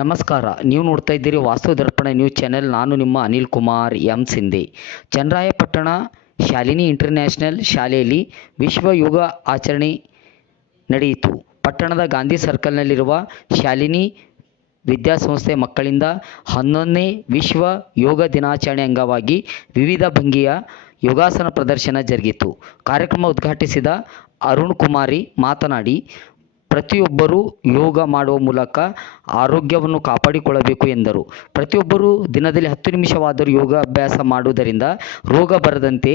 ನಮಸ್ಕಾರ. ನೀವು ನೋಡ್ತಾ ಇದ್ದೀರಿ ವಾಸ್ತು ದರ್ಪಣ ನ್ಯೂಸ್ ಚಾನೆಲ್. ನಾನು ನಿಮ್ಮ ಅನಿಲ್ ಕುಮಾರ್ ಎಂ ಸಿಂಧೆ. ಚನ್ನರಾಯಪಟ್ಟಣ ಶಾಲಿನಿ ಇಂಟರ್ನ್ಯಾಷನಲ್ ಶಾಲೆಯಲ್ಲಿ ವಿಶ್ವ ಯೋಗ ಆಚರಣೆ ನಡೆಯಿತು. ಪಟ್ಟಣದ ಗಾಂಧಿ ಸರ್ಕಲ್ನಲ್ಲಿರುವ ಶಾಲಿನಿ ವಿದ್ಯಾಸಂಸ್ಥೆ ಮಕ್ಕಳಿಂದ 11ನೇ ವಿಶ್ವ ಯೋಗ ದಿನಾಚರಣೆ ಅಂಗವಾಗಿ ವಿವಿಧ ಭಂಗಿಯ ಯೋಗಾಸನ ಪ್ರದರ್ಶನ ಜರುಗಿತು. ಕಾರ್ಯಕ್ರಮ ಉದ್ಘಾಟಿಸಿದ ಅರುಣ್ ಕುಮಾರಿ ಮಾತನಾಡಿ, ಪ್ರತಿಯೊಬ್ಬರೂ ಯೋಗ ಮಾಡುವ ಮೂಲಕ ಆರೋಗ್ಯವನ್ನು ಕಾಪಾಡಿಕೊಳ್ಳಬೇಕು ಎಂದರು. ಪ್ರತಿಯೊಬ್ಬರೂ ದಿನದಲ್ಲಿ 10 ನಿಮಿಷವಾದರೂ ಯೋಗ ಅಭ್ಯಾಸ ಮಾಡುವುದರಿಂದ ರೋಗ ಬರದಂತೆ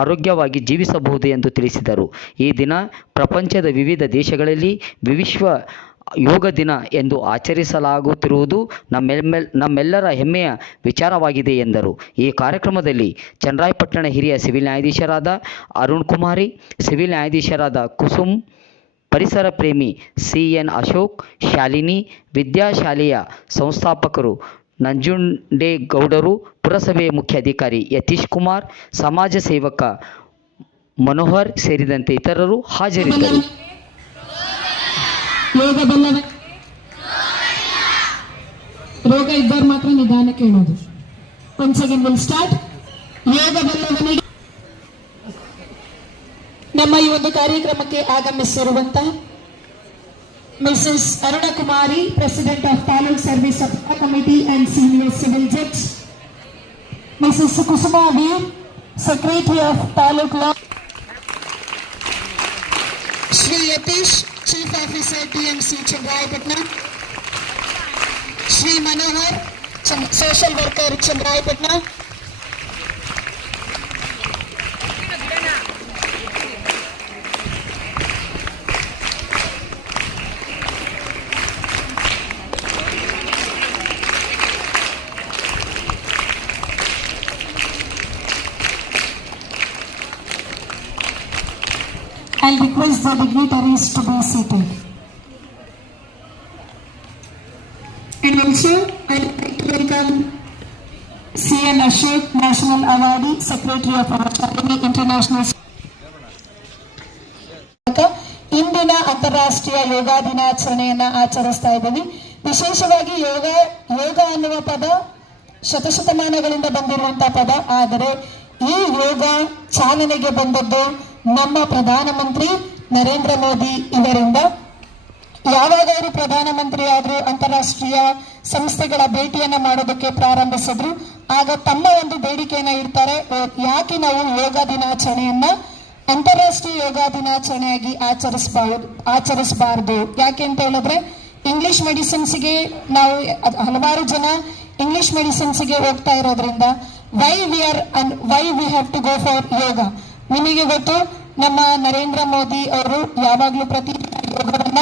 ಆರೋಗ್ಯವಾಗಿ ಜೀವಿಸಬಹುದು ಎಂದು ತಿಳಿಸಿದರು. ಈ ದಿನ ಪ್ರಪಂಚದ ವಿವಿಧ ದೇಶಗಳಲ್ಲಿ ವಿಶ್ವ ಯೋಗ ದಿನ ಎಂದು ಆಚರಿಸಲಾಗುತ್ತಿರುವುದು ನಮ್ಮೆಲ್ಲರ ಹೆಮ್ಮೆಯ ವಿಚಾರವಾಗಿದೆ ಎಂದರು. ಈ ಕಾರ್ಯಕ್ರಮದಲ್ಲಿ ಚನ್ನರಾಯಪಟ್ಟಣ ಹಿರಿಯ ಸಿವಿಲ್ ನ್ಯಾಯಾಧೀಶರಾದ ಅರುಣ್ ಕುಮಾರಿ, ಸಿವಿಲ್ ನ್ಯಾಯಾಧೀಶರಾದ ಕುಸುಮ್, ಪರಿಸರ ಪ್ರೇಮಿ CN ಅಶೋಕ್, ಶಾಲಿನಿ ವಿದ್ಯಾಶಾಲೆಯ ಸಂಸ್ಥಾಪಕರು ನಂಜುಂಡೇಗೌಡರು, ಪುರಸಭೆಯ ಮುಖ್ಯ ಅಧಿಕಾರಿ ಯತೀಶ್ ಕುಮಾರ್, ಸಮಾಜ ಸೇವಕ ಮನೋಹರ್ ಸೇರಿದಂತೆ ಇತರರು ಹಾಜರಿದ್ದರು. ರೋಗ ಇದ್ದವ್ರು ಮಾತ್ರ ನಿಧಾನಕ್ಕೆ ಹೇಳೋದು. ಒಂದ್ ಸೆಕೆಂಡ್ ವಿಲ್ ಸ್ಟಾರ್ಟ್. ಯೋಗ ಬಲ್ಲವನಿಗೆ ನಮ್ಮ ಈ ಒಂದು ಕಾರ್ಯಕ್ರಮಕ್ಕೆ ಆಗಮಿಸಿರುವಂತಹ Mrs Aruna Kumari, president of taluk service committee and senior civil judge, Mrs Kusuma Veer, secretary of taluk law, Shri Yatish, chief officer TMC Channarayapatna, Shri Manohar, social worker Channarayapatna, I'll request the dignitaries to be seated. And also, I'd like to welcome CN Ashok, National Awardee, Secretary of Shalinee International. ಇಂದಿನ ಅಂತಾರಾಷ್ಟ್ರೀಯ ಯೋಗ ದಿನಾಚರಣೆಯನ್ನ ಆಚರಿಸ್ತಾ ಇದ್ದೀವಿ. ವಿಶೇಷವಾಗಿ ಯೋಗ ಅನ್ನುವ ಪದ ಶತಶತಮಾನಗಳಿಂದ ಬಂದಿರುವಂತಹ ಪದ. ಆದರೆ ಈ ಯೋಗ ಚಾಲನೆಗೆ ಬಂದದ್ದು ನಮ್ಮ ಪ್ರಧಾನಮಂತ್ರಿ ನರೇಂದ್ರ ಮೋದಿ ಇವರಿಂದ. ಯಾವಾಗ ಅವರು ಪ್ರಧಾನಮಂತ್ರಿ ಆದ್ರು, ಅಂತಾರಾಷ್ಟ್ರೀಯ ಸಂಸ್ಥೆಗಳ ಭೇಟಿಯನ್ನ ಮಾಡೋದಕ್ಕೆ ಪ್ರಾರಂಭಿಸಿದ್ರು, ಆಗ ತಮ್ಮ ಒಂದು ಬೇಡಿಕೆಯನ್ನ ಇಡ್ತಾರೆ, ಯಾಕೆ ನಾವು ಯೋಗ ದಿನಾಚರಣೆಯನ್ನ ಅಂತಾರಾಷ್ಟ್ರೀಯ ಯೋಗ ದಿನಾಚರಣೆಯಾಗಿ ಆಚರಿಸಬಾರದು. ಯಾಕೆ ಅಂತ ಹೇಳಿದ್ರೆ, ಇಂಗ್ಲಿಷ್ ಮೆಡಿಸಿನ್ಸ್ಗೆ ನಾವು ಹಲವಾರು ಜನ ಇಂಗ್ಲಿಷ್ ಮೆಡಿಸಿನ್ಸ್ಗೆ ಹೋಗ್ತಾ ಇರೋದ್ರಿಂದ why we have to go for yoga. ನಿಮಗೆ ಗೊತ್ತು, ನಮ್ಮ ನರೇಂದ್ರ ಮೋದಿ ಅವರು ಯಾವಾಗ್ಲೂ ಪ್ರತಿ ಯೋಗವನ್ನ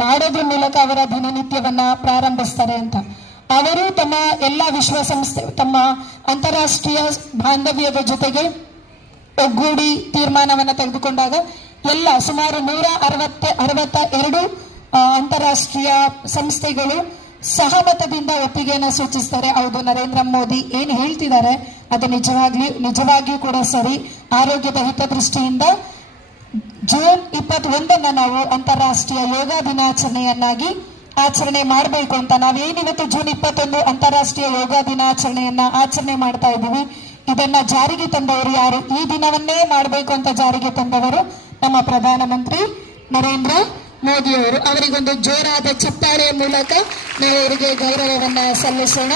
ಮಾಡೋದ್ರ ಮೂಲಕ ಅವರ ದಿನನಿತ್ಯವನ್ನ ಪ್ರಾರಂಭಿಸ್ತಾರೆ ಅಂತ. ಅವರು ತಮ್ಮ ಎಲ್ಲ ವಿಶ್ವಸಂಸ್ಥೆ, ತಮ್ಮ ಅಂತಾರಾಷ್ಟ್ರೀಯ ಬಾಂಧವ್ಯದ ಜೊತೆಗೆ ಒಗ್ಗೂಡಿ ತೀರ್ಮಾನವನ್ನ ತೆಗೆದುಕೊಂಡಾಗ ಎಲ್ಲ ಸುಮಾರು 162 ಅಂತಾರಾಷ್ಟ್ರೀಯ ಸಂಸ್ಥೆಗಳು ಸಹಮತದಿಂದ ಒಪ್ಪಿಗೆಯನ್ನು ಸೂಚಿಸ್ತಾರೆ. ಹೌದು, ನರೇಂದ್ರ ಮೋದಿ ಏನ್ ಹೇಳ್ತಿದ್ದಾರೆ ಅದು ನಿಜವಾಗಿಯೂ ಕೂಡ ಸರಿ. ಆರೋಗ್ಯದ ಹಿತದೃಷ್ಟಿಯಿಂದ ಜೂನ್ 21 ನಾವು ಅಂತಾರಾಷ್ಟ್ರೀಯ ಯೋಗ ದಿನಾಚರಣೆಯನ್ನಾಗಿ ಆಚರಣೆ ಮಾಡಬೇಕು ಅಂತ ನಾವೇನಿವತ್ತು ಜೂನ್ 21 ಅಂತಾರಾಷ್ಟ್ರೀಯ ಯೋಗ ದಿನಾಚರಣೆಯನ್ನ ಆಚರಣೆ ಮಾಡ್ತಾ ಇದ್ದೀವಿ. ಇದನ್ನ ಜಾರಿಗೆ ತಂದವರು ಯಾರು? ಈ ದಿನವನ್ನೇ ಮಾಡಬೇಕು ಅಂತ ಜಾರಿಗೆ ತಂದವರು ನಮ್ಮ ಪ್ರಧಾನಮಂತ್ರಿ ನರೇಂದ್ರ ಮೋದಿ ಅವರು. ಅವರಿಗೊಂದು ಜೋರಾದ ಚಪ್ಪಾಳೆಯ ಮೂಲಕ ನಾವು ಅವರಿಗೆ ಗೌರವವನ್ನ ಸಲ್ಲಿಸೋಣ.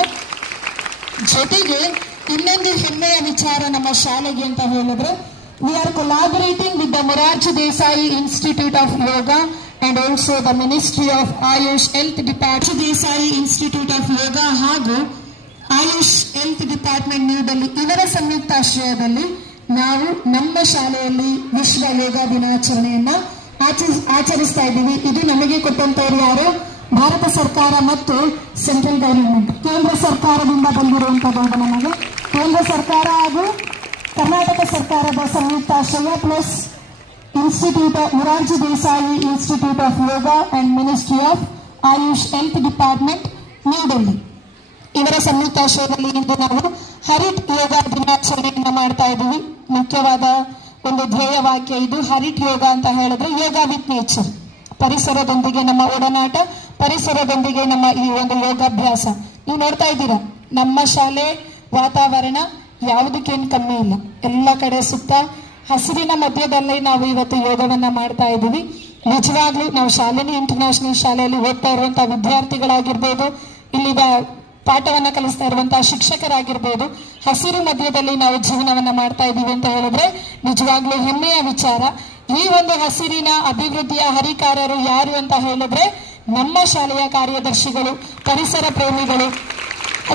ಜೊತೆಗೆ ಇನ್ನೊಂದು ಹೆಮ್ಮೆಯ ವಿಚಾರ ನಮ್ಮ ಶಾಲೆಗೆ ಅಂತ ಹೇಳಿದ್ರೆ, we are collaborating with the Morarji Desai institute of yoga and also the ministry of AYUSH health department, Desai institute of yoga ಹಾಗೂ AYUSH health department new Delhi ಇವರ ಸಂಯುಕ್ತಾಶ್ರಯದಲ್ಲಿ ನಾವು ನಮ್ಮ ಶಾಲೆಯಲ್ಲಿ ವಿಶ್ವ ಯೋಗ ದಿನಾಚರಣೆಯನ್ನ ಆಚರಿಸ್ತಾ ಇದ್ದೀವಿ. ಇದು ನಮಗೆ ಕೊಟ್ಟಂತವರು ಯಾರು? ಭಾರತ ಸರ್ಕಾರ ಮತ್ತು ಸೆಂಟ್ರಲ್ ಗವರ್ಮೆಂಟ್, ಕೇಂದ್ರ ಸರ್ಕಾರದಿಂದ ಬಂದಿರುವಂತದ್ದು. ನಮಗೆ ಕೇಂದ್ರ ಸರ್ಕಾರ ಹಾಗೂ ಕರ್ನಾಟಕ ಸರ್ಕಾರದ ಸಂಯುಕ್ತಾಶ್ರಯ plus institute of Morarji Desai institute of yoga and ministry of AYUSH health department new Delhi ಇವರ ಸಂಯುಕ್ತಾಶ್ರಯದಲ್ಲಿ ಇಂದು ನಾವು ಹರಿಟ್ ಯೋಗ ದಿನಾಚರಣೆಯನ್ನು ಮಾಡ್ತಾ ಇದ್ದೀವಿ. ಮುಖ್ಯವಾದ ಒಂದು ಧ್ಯೇಯ ವಾಕ್ಯ ಇದು. ಹರಿಟ್ ಯೋಗ ಅಂತ ಹೇಳಿದ್ರೆ ಯೋಗ ವಿತ್ ನೇಚರ್, ಪರಿಸರದೊಂದಿಗೆ ನಮ್ಮ ಒಡನಾಟ, ಪರಿಸರದೊಂದಿಗೆ ನಮ್ಮ ಈ ಒಂದು ಯೋಗಾಭ್ಯಾಸ ನೀವು ನೋಡ್ತಾ ಇದ್ದೀರಾ. ನಮ್ಮ ಶಾಲೆ ವಾತಾವರಣ ಯಾವುದಕ್ಕೇನು ಕಮ್ಮಿ ಇಲ್ಲ. ಎಲ್ಲ ಕಡೆ ಸುತ್ತ ಹಸಿರಿನ ಮಧ್ಯದಲ್ಲಿ ನಾವು ಇವತ್ತು ಯೋಗವನ್ನ ಮಾಡ್ತಾ ಇದ್ದೀವಿ. ನಿಜವಾಗ್ಲೂ ನಾವು ಶಾಲಿನಿ ಇಂಟರ್ನ್ಯಾಷನಲ್ ಶಾಲೆಯಲ್ಲಿ ಓದ್ತಾ ಇರುವಂತಹ ವಿದ್ಯಾರ್ಥಿಗಳಾಗಿರ್ಬೋದು, ಇಲ್ಲಿ ಪಾಠವನ್ನ ಕಲಿಸ್ತಾ ಇರುವಂತಹ ಶಿಕ್ಷಕರಾಗಿರ್ಬೋದು, ಹಸಿರು ಮಧ್ಯದಲ್ಲಿ ನಾವು ಜೀವನವನ್ನ ಮಾಡ್ತಾ ಇದ್ದೀವಿ ಅಂತ ಹೇಳಿದ್ರೆ ನಿಜವಾಗ್ಲೂ ಹೆಮ್ಮೆಯ ವಿಚಾರ. ಈ ಒಂದು ಹಸಿರಿನ ಅಭಿವೃದ್ಧಿಯ ಹರಿಕಾರರು ಯಾರು ಅಂತ ಹೇಳಿದ್ರೆ ನಮ್ಮ ಶಾಲೆಯ ಕಾರ್ಯದರ್ಶಿಗಳು, ಪರಿಸರ ಪ್ರೇಮಿಗಳು,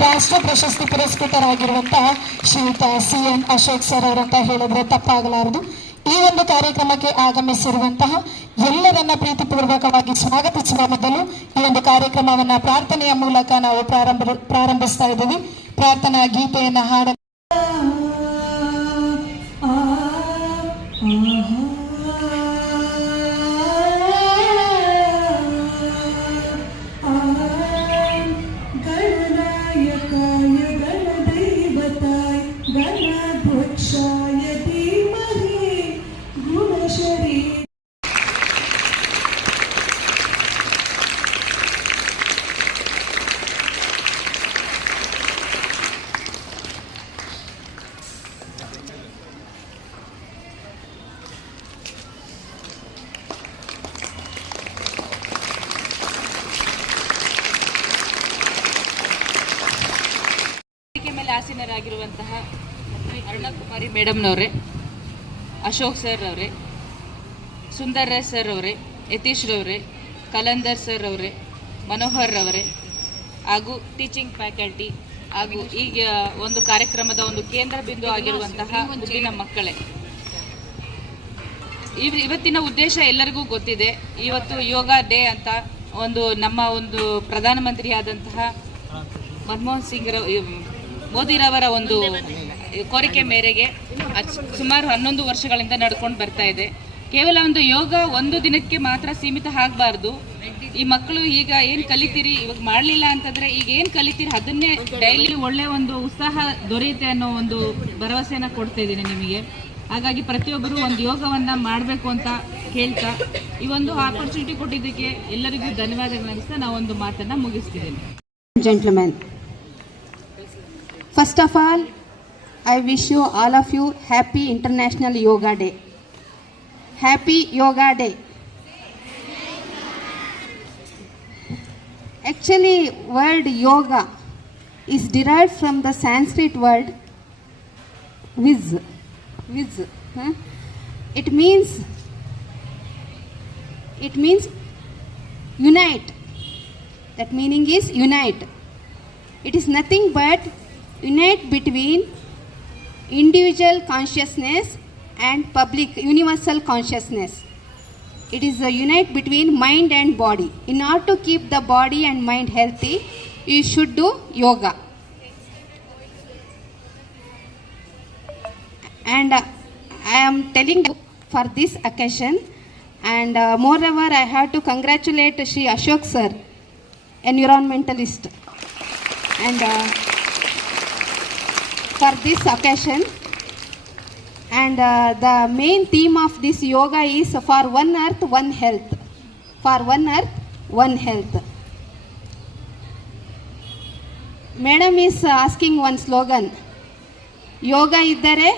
ರಾಷ್ಟ್ರ ಪ್ರಶಸ್ತಿ ಪುರಸ್ಕೃತರಾಗಿರುವಂತಹ ಶ್ರೀಯುತ CN ಅಶೋಕ್ ಸರ್ ಅವರಂತ ಹೇಳಿದ್ರೆ ತಪ್ಪಾಗಲಾರದು. ಈ ಒಂದು ಕಾರ್ಯಕ್ರಮಕ್ಕೆ ಆಗಮಿಸಿರುವಂತಹ ಎಲ್ಲರನ್ನ ಪ್ರೀತಿಪೂರ್ವಕವಾಗಿ ಸ್ವಾಗತಿಸುವ ಮೊದಲು ಈ ಒಂದು ಕಾರ್ಯಕ್ರಮವನ್ನ ಪ್ರಾರ್ಥನೆಯ ಮೂಲಕ ನಾವು ಪ್ರಾರಂಭಿಸ್ತಾ ಇದ್ದೀವಿ. ಪ್ರಾರ್ಥನಾ ಗೀತೆಯನ್ನ ಹಾಡ ಆಸೀನರಾಗಿರುವಂತಹ ಶ್ರೀ ಅರುಣಕುಮಾರಿ ಮೇಡಮ್ನವರೇ, ಅಶೋಕ್ ಸರ್ ಅವರೇ, ಸುಂದರ್ ಸರ್ ಅವರೇ, ಯತೀಶ್ ರವರೇ, ಕಲಂದರ್ ಸರ್ ಅವರೇ, ಮನೋಹರ್ ಅವರೇ ಹಾಗೂ ಟೀಚಿಂಗ್ ಫ್ಯಾಕಲ್ಟಿ ಹಾಗೂ ಈಗ ಒಂದು ಕಾರ್ಯಕ್ರಮದ ಒಂದು ಕೇಂದ್ರ ಬಿಂದು ಆಗಿರುವಂತಹ ಮುದ್ದಿನ ಮಕ್ಕಳೇ, ಇವತ್ತಿನ ಉದ್ದೇಶ ಎಲ್ಲರಿಗೂ ಗೊತ್ತಿದೆ. ಇವತ್ತು ಯೋಗ ಡೇ ಅಂತ ನಮ್ಮ ಒಂದು ಪ್ರಧಾನಮಂತ್ರಿ ಆದಂತಹ ಮನಮೋಹನ್ ಸಿಂಗ್ ಮೋದಿರವರ ಒಂದು ಕೋರಿಕೆ ಮೇರೆಗೆ ಸುಮಾರು 11 ವರ್ಷಗಳಿಂದ ನಡ್ಕೊಂಡು ಬರ್ತಾ ಇದೆ. ಕೇವಲ ಒಂದು ಯೋಗ ಒಂದು ದಿನಕ್ಕೆ ಮಾತ್ರ ಸೀಮಿತ ಆಗಬಾರ್ದು. ಈ ಮಕ್ಕಳು ಈಗ ಏನು ಕಲಿತೀರಿ, ಇವಾಗ ಮಾಡಲಿಲ್ಲ ಅಂತಂದ್ರೆ ಈಗ ಏನು ಕಲಿತೀರಿ ಅದನ್ನೇ ಡೈಲಿ ಒಳ್ಳೆ ಒಂದು ಉತ್ಸಾಹ ದೊರೆಯುತ್ತೆ ಅನ್ನೋ ಒಂದು ಭರವಸೆನ ಕೊಡ್ತಾ ಇದ್ದೀನಿ ನಿಮಗೆ. ಹಾಗಾಗಿ ಪ್ರತಿಯೊಬ್ಬರು ಒಂದು ಯೋಗವನ್ನ ಮಾಡಬೇಕು ಅಂತ ಹೇಳ್ತಾ ಈ ಒಂದು ಆಪರ್ಚುನಿಟಿ ಕೊಟ್ಟಿದ್ದಕ್ಕೆ ಎಲ್ಲರಿಗೂ ಧನ್ಯವಾದಗಳು ಅನಿಸ್ತಾ ನಾವು ಒಂದು ಮಾತನ್ನ ಮುಗಿಸ್ತಿದ್ದೇನೆ. Gentlemen, first of all, I wish you all of you happy International Yoga Day. Happy Yoga Day. Actually, word yoga is derived from the Sanskrit word viz. It means unite. That meaning is unite. It is nothing but unite between individual consciousness and public universal consciousness. It is a unite between mind and body. In order to keep the body and mind healthy, you should do yoga. And I am telling you for this occasion, and moreover I have to congratulate Shri Ashok sir, environmentalist, and for this occasion. And the main theme of this yoga is for one earth, one health. For one earth, one health. Madam is asking one slogan. Yoga iddare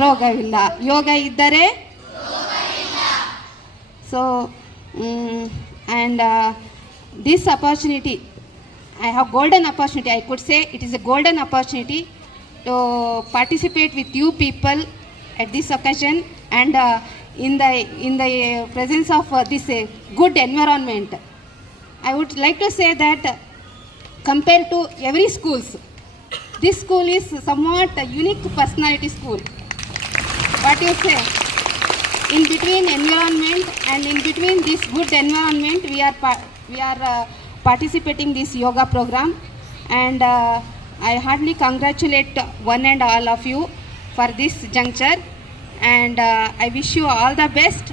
ರೋಗವಿಲ್ಲ, ಯೋಗ ಇದ್ದರೆ so and this opportunity, I have golden opportunity, I could say it is a golden opportunity to participate with you people at this occasion, and in the presence of this good environment. I would like to say that compared to every schools, this school is somewhat a unique personality school. What you say? In between environment and in between this good environment, we are participating this yoga program, and I heartily congratulate one and all of you for this juncture, and I wish you all the best